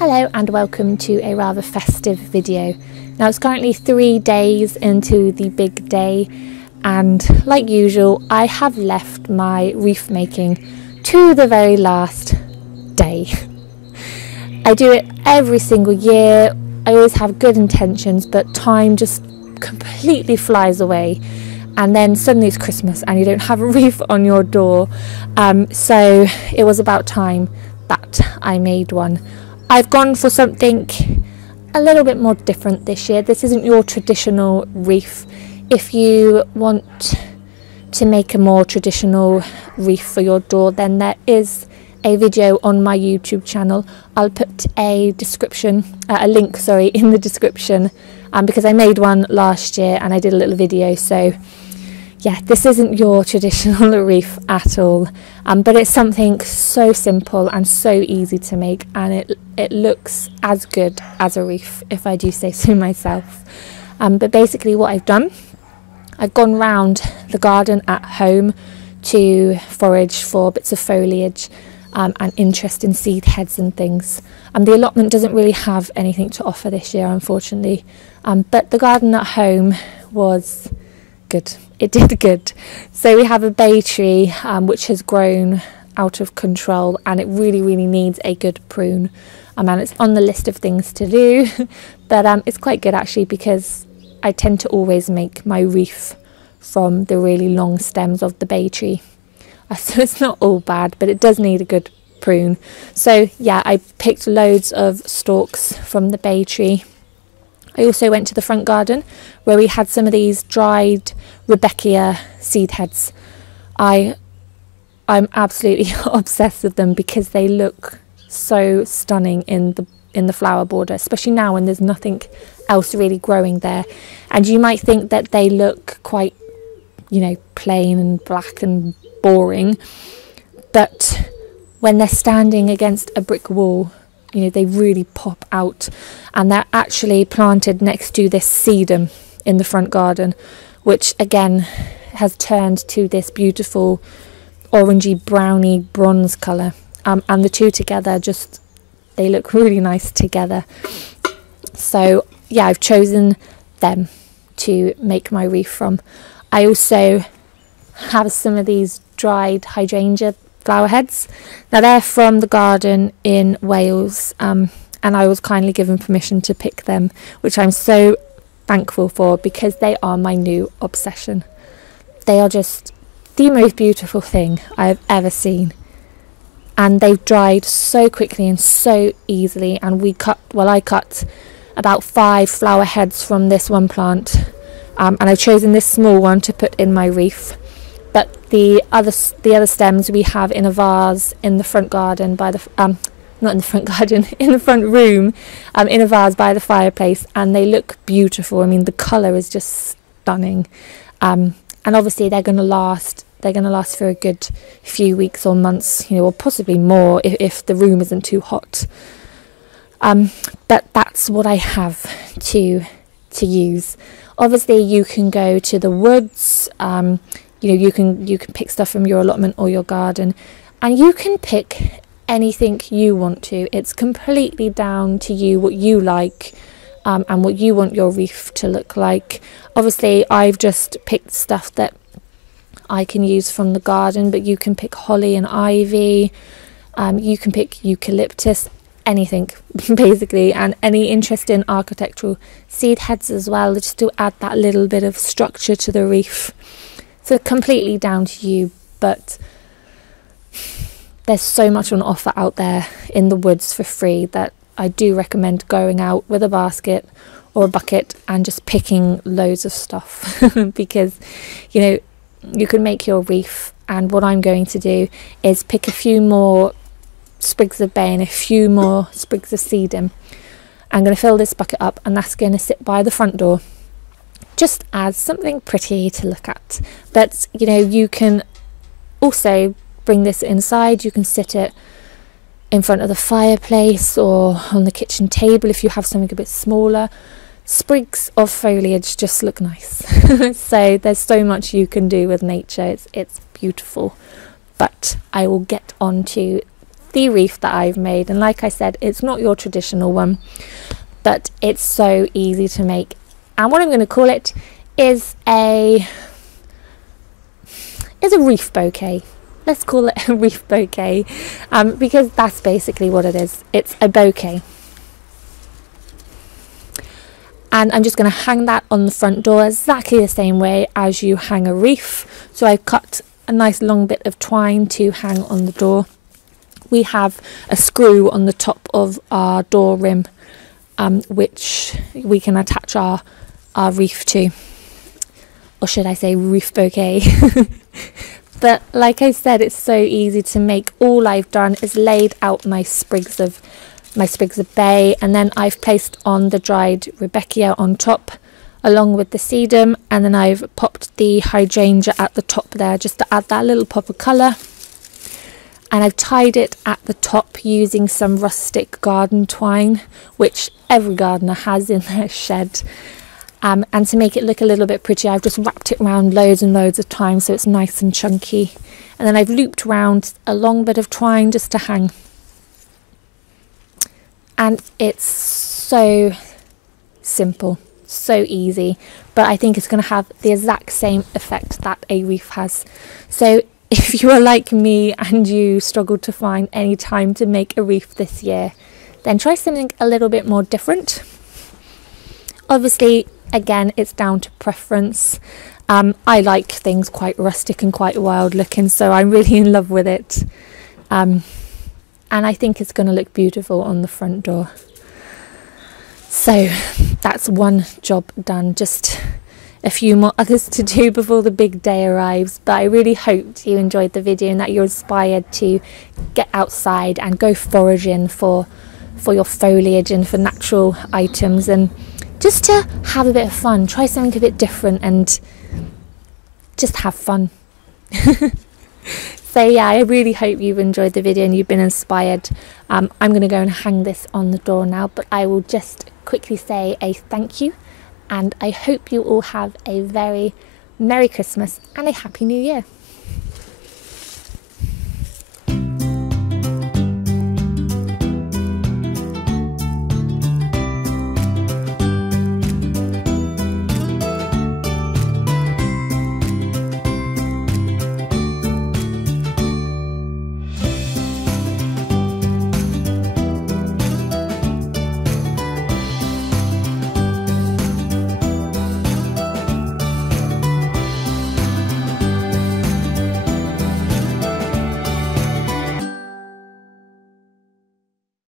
Hello and welcome to a rather festive video. Now it's currently 3 days into the big day, and like usual I have left my wreath making to the very last day. I do it every single year. I always have good intentions, but time just completely flies away, and then suddenly it's Christmas and you don't have a wreath on your door. So it was about time that I made one. I've gone for something a little bit more different this year. This isn't your traditional wreath. If you want to make a more traditional wreath for your door, then there is a video on my YouTube channel. I'll put a link in the description, because I made one last year and I did a little video. So yeah, this isn't your traditional wreath at all, but it's something so simple and so easy to make, and it looks as good as a wreath, if I do say so myself. But basically what I've done, I've gone round the garden at home to forage for bits of foliage and interesting seed heads and things. The allotment doesn't really have anything to offer this year, unfortunately, but the garden at home was good. It did good. So we have a bay tree which has grown out of control, and it really needs a good prune, and it's on the list of things to do. But it's quite good actually, because I tend to always make my wreath from the really long stems of the bay tree, so it's not all bad, but it does need a good prune. So yeah, I picked loads of stalks from the bay tree. I also went to the front garden where we had some of these dried Rebecca seed heads. I'm absolutely obsessed with them because they look so stunning in the flower border, especially now when there's nothing else really growing there. And you might think that they look quite, plain and black and boring, but when they're standing against a brick wall, they really pop out. And they're actually planted next to this sedum in the front garden, which again has turned to this beautiful orangey browny bronze colour, and the two together they look really nice together. So yeah, I've chosen them to make my wreath from. I also have some of these dried hydrangea flower heads. Now they're from the garden in Wales, and I was kindly given permission to pick them, which I'm so thankful for, because they are my new obsession. They are just the most beautiful thing I've ever seen, and they've dried so quickly and so easily. And I cut about 5 flower heads from this one plant, and I've chosen this small one to put in my wreath. But the other stems we have in a vase in the front garden by the not in the front garden, in the front room, in a vase by the fireplace, and they look beautiful. I mean, the colour is just stunning, and obviously they're going to last for a good few weeks or months, or possibly more if the room isn't too hot. But that's what I have to use. Obviously, you can go to the woods. You can pick stuff from your allotment or your garden, and you can pick anything you want to. It's completely down to you what you like, and what you want your wreath to look like. Obviously, I've just picked stuff that I can use from the garden, but you can pick holly and ivy. You can pick eucalyptus, anything basically, and any interesting architectural seed heads as well, just to add that little bit of structure to the wreath. So completely down to you, but there's so much on offer out there in the woods for free that I do recommend going out with a basket or a bucket and just picking loads of stuff because you can make your wreath. And what I'm going to do is pick a few more sprigs of bay and a few more sprigs of sedum. I'm going to fill this bucket up, and that's going to sit by the front door just as something pretty to look at. But you can also bring this inside. You can sit it in front of the fireplace or on the kitchen table if you have something a bit smaller. Sprigs of foliage just look nice. So there's so much you can do with nature. It's beautiful. But I will get on to the wreath that I've made. And like I said, it's not your traditional one, but it's so easy to make. And what I'm going to call it is a wreath bouquet. Let's call it a wreath bouquet, because that's basically what it is. It's a bouquet. And I'm just going to hang that on the front door exactly the same way as you hang a wreath. So I've cut a nice long bit of twine to hang on the door. We have a screw on the top of our door rim, which we can attach our wreath to. Or should I say wreath bouquet? But like I said, it's so easy to make. All I've done is laid out my sprigs of bay, and then I've placed on the dried rudbeckia on top along with the sedum, and then I've popped the hydrangea at the top there just to add that little pop of colour. And I've tied it at the top using some rustic garden twine, which every gardener has in their shed. And to make it look a little bit pretty, I've just wrapped it around loads and loads of times so it's nice and chunky. And then I've looped around a long bit of twine just to hang. And it's so simple, so easy, but I think it's going to have the exact same effect that a wreath has. So if you are like me and you struggle to find any time to make a wreath this year, then try something a little bit more different. Obviously, again, it's down to preference. I like things quite rustic and quite wild looking, so I'm really in love with it. And I think it's going to look beautiful on the front door. So that's one job done. Just a few more others to do before the big day arrives. But I really hoped you enjoyed the video and that you're inspired to get outside and go foraging for your foliage and for natural items, and just to have a bit of fun. Try something a bit different and just have fun. So yeah, I really hope you've enjoyed the video and you've been inspired. I'm going to go and hang this on the door now, but I will just quickly say a thank you, and I hope you all have a very Merry Christmas and a Happy New Year.